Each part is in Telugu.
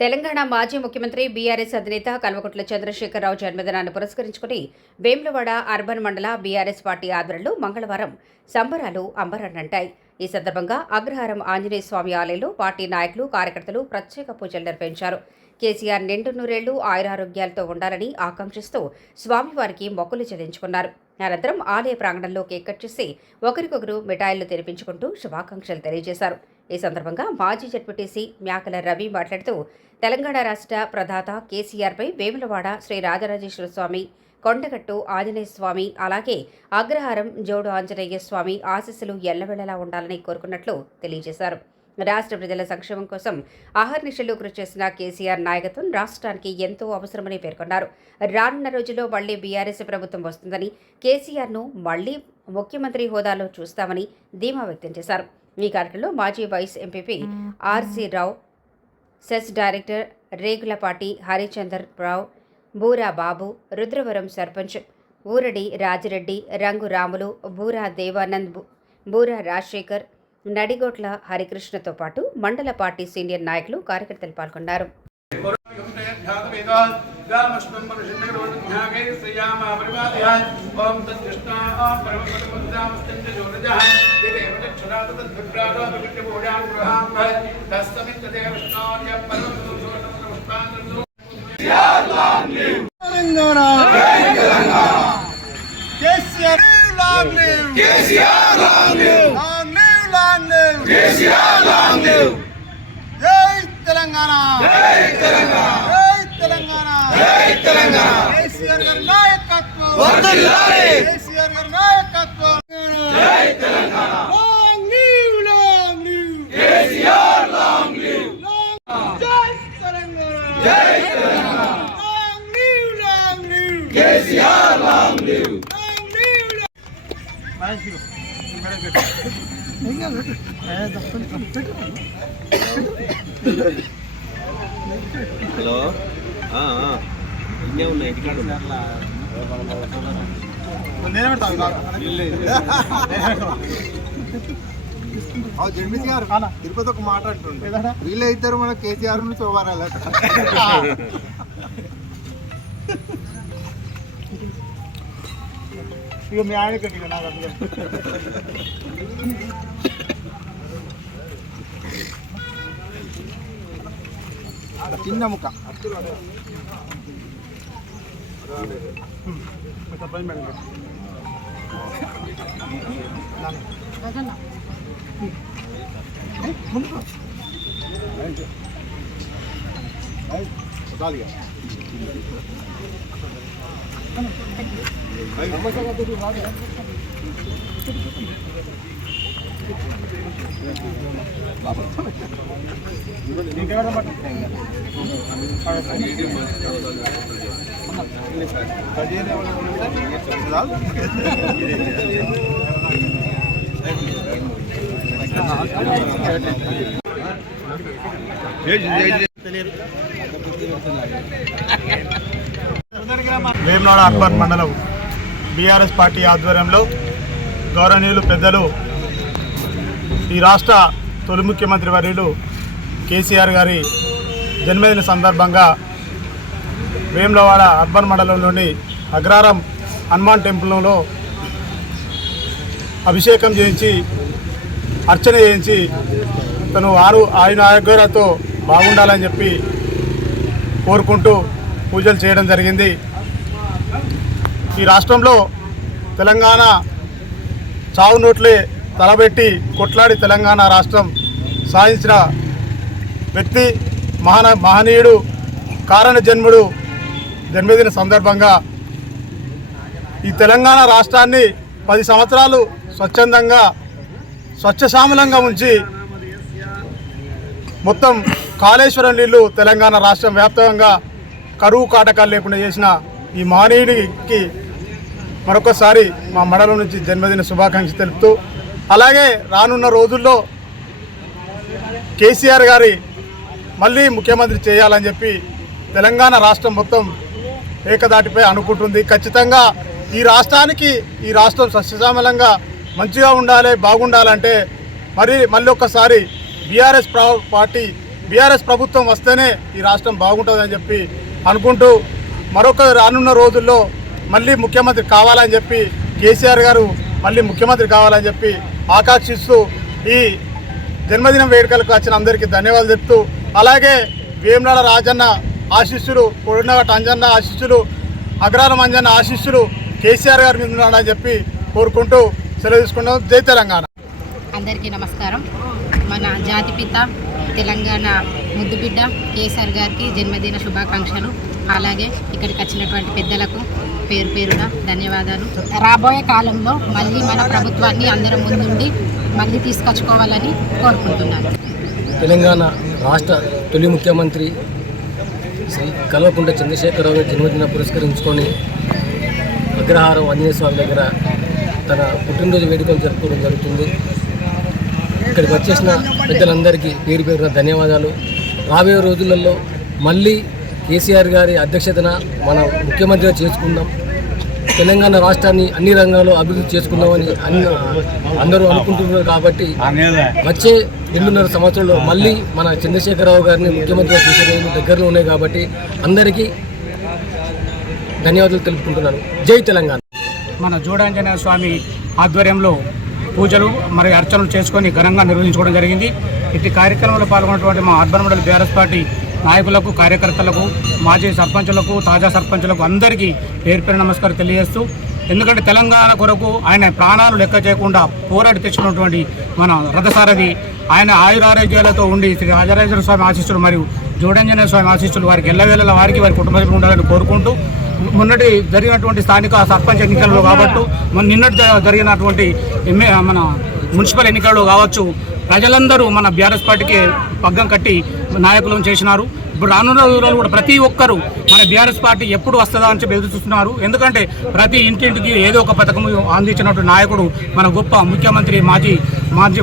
తెలంగాణ మాజీ ముఖ్యమంత్రి బీఆర్ఎస్ అధినేత కల్వకుంట్ల చంద్రశేఖరరావు జన్మదినాన్ని పురస్కరించుకుని వేములవాడ అర్బన్ మండల బీఆర్ఎస్ పార్టీ ఆధ్వర్యంలో మంగళవారం సంబరాలు అంబరాన్నంటాయి. ఈ సందర్భంగా అగ్రహారం ఆంజనేయ స్వామి ఆలయంలో పార్టీ నాయకులు, కార్యకర్తలు ప్రత్యేక పూజలు నిర్వహించారు. కేసీఆర్ నిండు నూరేళ్లు ఆయురారోగ్యాలతో ఉండాలని ఆకాంక్షిస్తూ స్వామివారికి మొక్కులు చెల్లించుకున్నారు. అనంతరం ఆలయ ప్రాంగణంలో కేక్ కట్ చేసి ఒకరికొకరు మిఠాయిలు తినిపించుకుంటూ శుభాకాంక్షలు తెలియజేశారు. ఈ సందర్భంగా మాజీ జడ్పీటీసీ మ్యాకల రవి మాట్లాడుతూ తెలంగాణ రాష్ట్ర ప్రదాత కేసీఆర్పై వేములవాడ శ్రీ రాజరాజేశ్వర స్వామి, కొండగట్టు ఆంజనేయ స్వామి, అలాగే అగ్రహారం జోడు ఆంజనేయ స్వామి ఆశీస్సులు ఎల్లవెళ్లలా ఉండాలని కోరుకున్నట్లు తెలియజేశారు. రాష్ట్ర ప్రజల సంక్షేమం కోసం అహర్నిశలు కృషి చేసిన కేసీఆర్ నాయకత్వం రాష్ట్రానికి ఎంతో అవసరమని పేర్కొన్నారు. రానున్న రోజుల్లో మళ్లీ బీఆర్ఎస్ ప్రభుత్వం వస్తుందని, కేసీఆర్ను మళ్లీ ముఖ్యమంత్రి హోదాలో చూస్తామని ధీమా వ్యక్తం చేశారు. ఈ కార్యక్రమంలో మాజీ వైస్ ఎంపీపీ ఆర్సీ రావు, సెస్ డైరెక్టర్ రేగులపాటి హరిచందర్ రావు, బూరా బాబు, రుద్రవరం సర్పంచ్ ఊరడి రాజిరెడ్డి, రంగు రాములు, బూరా దేవానంద్, బూరా రాజశేఖర్, నడిగోట్ల హరికృష్ణతో పాటు మండల పార్టీ సీనియర్ నాయకులు, కార్యకర్తలు పాల్గొన్నారు. జై తెలంగాణ, జై తెలంగాణ, జై తెలంగాణ, జై తెలంగాణ. కేసీఆర్ గారి నాయకత్వం వర్ధిల్లాలి, కేసీఆర్ గారి నాయకత్వం. జై Telangana, long live, long live KCR, long live. జై తెలంగాణ, జై Telangana, long live, long live KCR, long live, long live. Hello, ఇన్నే ఉన్నాయి ఇంటికాడ జన్మిసి గారు తిరుపతి ఒక మాట్లాడుతుండే వీళ్ళే ఇద్దరు మన కేసీఆర్ నుంచి చూడాలి. ఇక మీ ఆయన కట్టి నాకు చిన్న ముక్క వేములవాడ అర్బన్ మండలం బీఆర్ఎస్ పార్టీ ఆధ్వర్యంలో గౌరవనీయులు పెద్దలు ఈ రాష్ట్ర తొలి ముఖ్యమంత్రి వర్యులు కేసీఆర్ గారి జన్మదిన సందర్భంగా వేములవాడ అర్బన్ మండలంలోని అగ్రహారం హనుమాన్ టెంపుల్లో అభిషేకం చేయించి అర్చన చేయించి తను ఆయన ఆరోగ్యాలతో బాగుండాలని చెప్పి కోరుకుంటూ పూజలు చేయడం జరిగింది. ఈ రాష్ట్రంలో తెలంగాణ చావు నోట్లే తలబెట్టి కొట్లాడి తెలంగాణ రాష్ట్రం సాధించిన వ్యక్తి, మహనీయుడు, కారణ జన్ముడు జన్మదిన సందర్భంగా ఈ తెలంగాణ రాష్ట్రాన్ని 10 సంవత్సరాలు స్వచ్ఛందంగా స్వచ్ఛశామలంగా ఉంచి మొత్తం కాళేశ్వరం నీళ్లు తెలంగాణ రాష్ట్రం వ్యాప్తంగా కరువు కాటకాలు లేకుండా చేసిన ఈ మహనీయుడికి మరొకసారి మా మండలం నుంచి జన్మదిన శుభాకాంక్షలు తెలుపుతూ, అలాగే రానున్న రోజుల్లో కేసీఆర్ గారి మళ్ళీ ముఖ్యమంత్రి చేయాలని చెప్పి తెలంగాణ రాష్ట్రం మొత్తం ఏకదాటిపై అనుకుంటుంది. ఖచ్చితంగా ఈ రాష్ట్రం సస్యశ్యామలంగా మంచిగా ఉండాలి, బాగుండాలంటే మళ్ళీ ఒక్కసారి బీఆర్ఎస్ పార్టీ బీఆర్ఎస్ ప్రభుత్వం వస్తేనే ఈ రాష్ట్రం బాగుంటుందని చెప్పి అనుకుంటూ రానున్న రోజుల్లో మళ్ళీ ముఖ్యమంత్రి కావాలని చెప్పి కేసీఆర్ గారు మళ్ళీ ముఖ్యమంత్రి కావాలని చెప్పి ఆకాంక్షిస్తూ ఈ జన్మదినం వేడుకలకు వచ్చిన అందరికీ ధన్యవాదాలు చెప్తూ, అలాగే వేములాడ రాజన్న ఆశీస్సులు, పొడినగట్ట అంజన్న ఆశీస్సులు, అగ్రాల మంజన్న ఆశీస్సులు కేసీఆర్ గారి మీద ఉన్నాడని చెప్పి కోరుకుంటూ సెలవు తీసుకున్నాం. జై తెలంగాణ. అందరికీ నమస్కారం. మన జాతిపిత తెలంగాణ ముద్దుబిడ్డ కేసీఆర్ గారికి జన్మదిన శుభాకాంక్షలు. అలాగే ఇక్కడికి వచ్చినటువంటి పెద్దలకు పేరు పేరున ధన్యవాదాలు. రాబోయే కాలంలో మళ్ళీ మన ప్రభుత్వాన్ని అందరం ముందుండి మళ్ళీ తీసుకొచ్చుకోవాలని కోరుకుంటున్నాను. తెలంగాణ రాష్ట్ర తొలి ముఖ్యమంత్రి శ్రీ కల్వకుంట్ల చంద్రశేఖరరావు జన్మదిన పురస్కరించుకొని అగ్రహారం ఆంజనేయ స్వామి దగ్గర తన పుట్టినరోజు వేడుకలు జరుపుకోవడం జరుగుతుంది. ఇక్కడికి వచ్చేసిన పెద్దలందరికీ పేరు పేరున ధన్యవాదాలు. రాబోయే రోజులలో మళ్ళీ కేసీఆర్ గారి అధ్యక్షతన మన ముఖ్యమంత్రిగా చేసుకుందాం, తెలంగాణ రాష్ట్రాన్ని అన్ని రంగాల్లో అభివృద్ధి చేసుకుందామని అందరూ అనుకుంటున్నారు. కాబట్టి వచ్చే 2.5 సంవత్సరంలో మళ్ళీ మన చంద్రశేఖరరావు గారిని ముఖ్యమంత్రిగా చేసే రోజులు దగ్గరలో ఉన్నాయి. కాబట్టి అందరికీ ధన్యవాదాలు తెలుపుకుంటున్నాను. జై తెలంగాణ. మన జోడాంజనేయ స్వామి ఆధ్వర్యంలో పూజలు మరియు అర్చనలు చేసుకొని ఘనంగా నిర్వహించుకోవడం జరిగింది. ఇట్టి కార్యక్రమంలో పాల్గొన్నటువంటి మా అర్బన్ మండల్ బీఆర్ఎస్ పార్టీ నాయకులకు, కార్యకర్తలకు, మాజీ సర్పంచులకు, తాజా సర్పంచులకు అందరికీ పేరు పేరు నమస్కారం తెలియజేస్తూ, ఎందుకంటే తెలంగాణ కొరకు ఆయన ప్రాణాలు లెక్క చేయకుండా పోరాడి తెచ్చుకున్నటువంటి మన రథసారథి, ఆయన ఆయురారోగ్యాలతో ఉండి శ్రీ రాజరాజేశ్వర స్వామి ఆశీస్సులు మరియు జోడాంజనేయ స్వామి ఆశీస్సులు వారికి ఎల్లవేళల వారికి వారి కుటుంబ సభ్యులు ఉండాలని కోరుకుంటూ, మొన్నటి జరిగినటువంటి స్థానిక సర్పంచ్ ఎన్నికల్లో కావచ్చు, నిన్నటి జరిగినటువంటి మన మున్సిపల్ ఎన్నికల్లో కావచ్చు, ప్రజలందరూ మన బీఆర్ఎస్ పార్టీకి పగ్గం కట్టి నాయకులను చేసినారు. ఇప్పుడు రానున్న రోజుల్లో కూడా ప్రతి ఒక్కరూ మన బీఆర్ఎస్ పార్టీ ఎప్పుడు వస్తుందా అని చెప్పి ఎదురు చూస్తున్నారు. ఎందుకంటే ప్రతి ఇంటింటికి ఏదో ఒక పథకం అందించినట్టు నాయకుడు మన గొప్ప ముఖ్యమంత్రి, మాజీ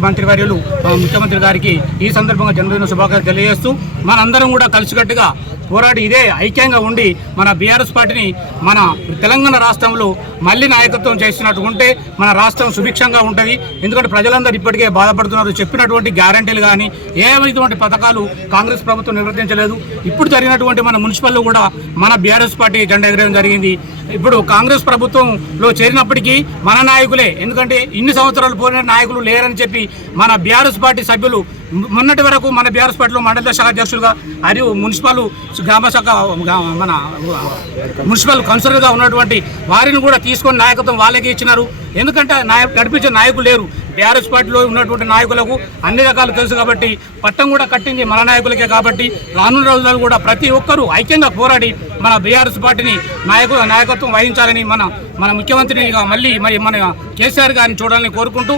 మంత్రివర్యులు ముఖ్యమంత్రి గారికి ఈ సందర్భంగా జన్మదిన శుభాకాంక్షలు తెలియజేస్తూ, మనందరం కూడా కలిసికట్టుగా పోరాడి ఇదే ఐక్యంగా ఉండి మన బీఆర్ఎస్ పార్టీని మన తెలంగాణ రాష్ట్రంలో మళ్ళీ నాయకత్వం చేసినట్టు ఉంటే మన రాష్ట్రం సుభిక్షంగా ఉంటుంది. ఎందుకంటే ప్రజలందరూ ఇప్పటికే బాధపడుతున్నారు. చెప్పినటువంటి గ్యారంటీలు కానీ ఏమైనటువంటి పథకాలు కాంగ్రెస్ ప్రభుత్వం నిర్వర్తించలేదు. ఇప్పుడు జరిగినటువంటి మన మున్సిపల్లో కూడా మన బీఆర్ఎస్ పార్టీ జెండా ఎగరేయడం జరిగింది. ఇప్పుడు కాంగ్రెస్ ప్రభుత్వంలో చేరినప్పటికీ మన నాయకులే, ఎందుకంటే ఇన్ని సంవత్సరాలు పోయిన నాయకులు లేరని చెప్పి మన బీఆర్ఎస్ పార్టీ సభ్యులు మొన్నటి వరకు మన బీఆర్ఎస్ పార్టీలో మండల శాఖ అధ్యక్షులుగా మరియు మున్సిపల్ గ్రామ శాఖ మన మున్సిపల్ కౌన్సిలర్గా ఉన్నటువంటి వారిని కూడా తీసుకొని నాయకత్వం వాళ్ళకే ఇచ్చినారు. ఎందుకంటే నడిపించే నాయకులు లేరు. బీఆర్ఎస్ పార్టీలో ఉన్నటువంటి నాయకులకు అన్ని రకాలు తెలుసు కాబట్టి పట్టం కూడా కట్టింది మన నాయకులకే. కాబట్టి రానున్న రోజుల్లో కూడా ప్రతి ఒక్కరూ ఐక్యంగా పోరాడి మన బీఆర్ఎస్ పార్టీని నాయకత్వం వహించాలని మన ముఖ్యమంత్రిని మళ్ళీ మన కేసీఆర్ గారిని చూడాలని కోరుకుంటూ